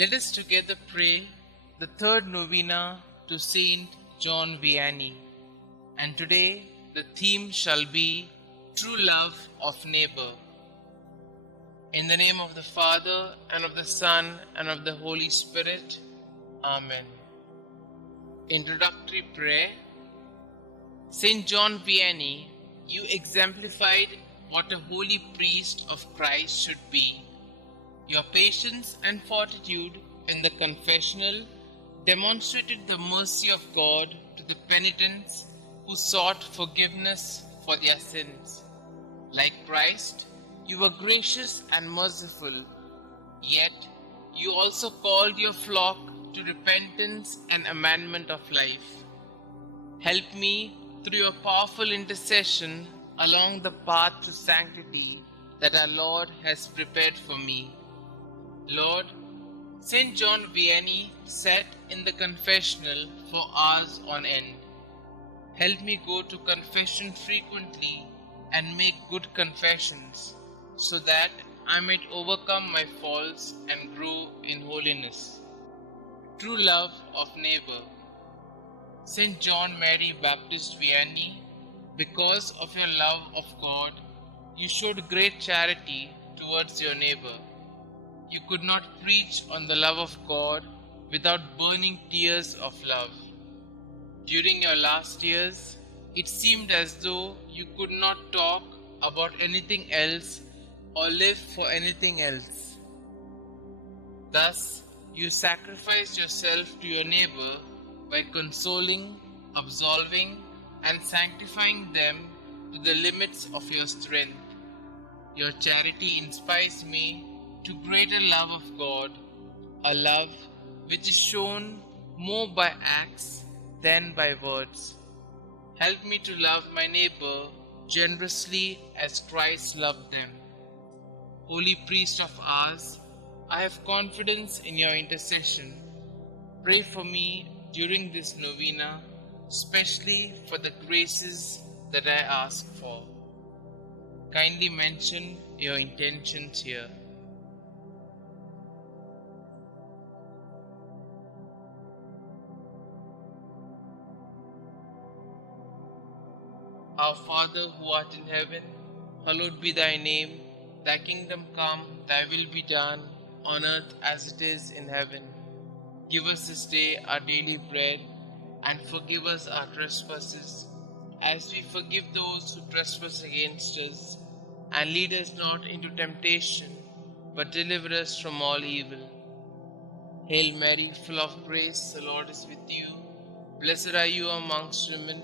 Let us together pray the third novena to St John Vianney. And today the theme shall be True Love of Neighbor. In the name of the Father, and of the Son, and of the Holy Spirit. Amen. Introductory prayer. St John Vianney, you exemplified what a holy priest of Christ should be. Your patience and fortitude in the confessional demonstrated the mercy of God to the penitents who sought forgiveness for their sins. Like Christ, you were gracious and merciful, yet you also called your flock to repentance and amendment of life. Help me through your powerful intercession along the path to sanctity that our Lord has prepared for me. Lord, St. John Vianney sat in the confessional for hours on end. Help me go to confession frequently and make good confessions, so that I might overcome my faults and grow in holiness. True love of neighbor. St. John Mary Vianney, because of your love of God, you showed great charity towards your neighbor. You could not preach on the love of God without burning tears of love. During your last years, it seemed as though you could not talk about anything else or live for anything else. Thus, you sacrificed yourself to your neighbor by consoling, absolving, and sanctifying them to the limits of your strength. Your charity inspires me to greater love of God, a love which is shown more by acts than by words. Help me to love my neighbor generously as Christ loved them. Holy priest of ours, I have confidence in your intercession. Pray for me during this novena, especially for the graces that I ask for. Kindly mention your intentions here. Our Father who art in heaven, hallowed be thy name. Thy kingdom come, thy will be done, on earth as it is in heaven. Give us this day our daily bread, and forgive us our trespasses, as we forgive those who trespass against us. And lead us not into temptation, but deliver us from all evil. Hail Mary, full of grace, the Lord is with you. Blessed are you amongst women,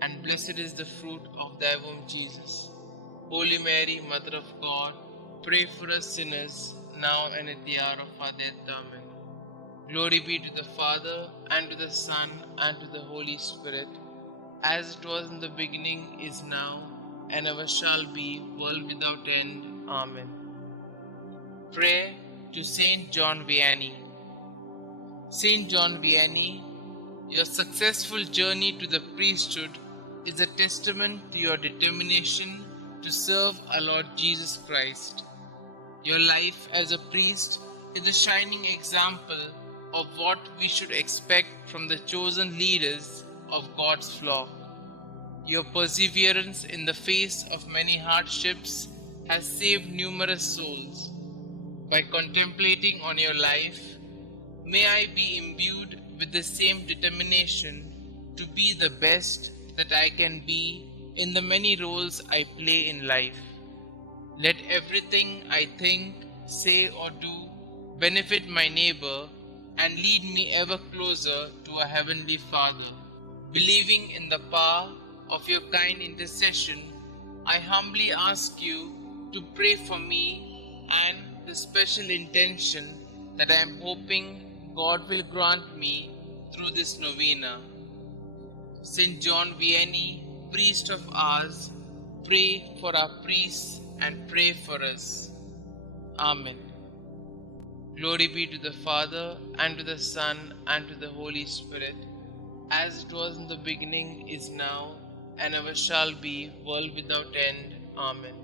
and blessed is the fruit of thy womb, Jesus. Holy Mary, Mother of God, pray for us sinners, now and at the hour of our death. Amen. Glory be to the Father, and to the Son, and to the Holy Spirit, as it was in the beginning, is now, and ever shall be, world without end. Amen. Prayer to St. John Vianney. St. John Vianney, your successful journey to the priesthood is a testament to your determination to serve our Lord Jesus Christ. Your life as a priest is a shining example of what we should expect from the chosen leaders of God's flock. Your perseverance in the face of many hardships has saved numerous souls. By contemplating on your life, may I be imbued with the same determination to be the best that I can be in the many roles I play in life. Let everything I think, say, or do benefit my neighbor and lead me ever closer to our Heavenly Father. Believing in the power of your kind intercession, I humbly ask you to pray for me and the special intention that I am hoping God will grant me through this novena. St. John Vianney, priest of ours, pray for our priests and pray for us. Amen. Glory be to the Father, and to the Son, and to the Holy Spirit, as it was in the beginning, is now, and ever shall be, world without end. Amen.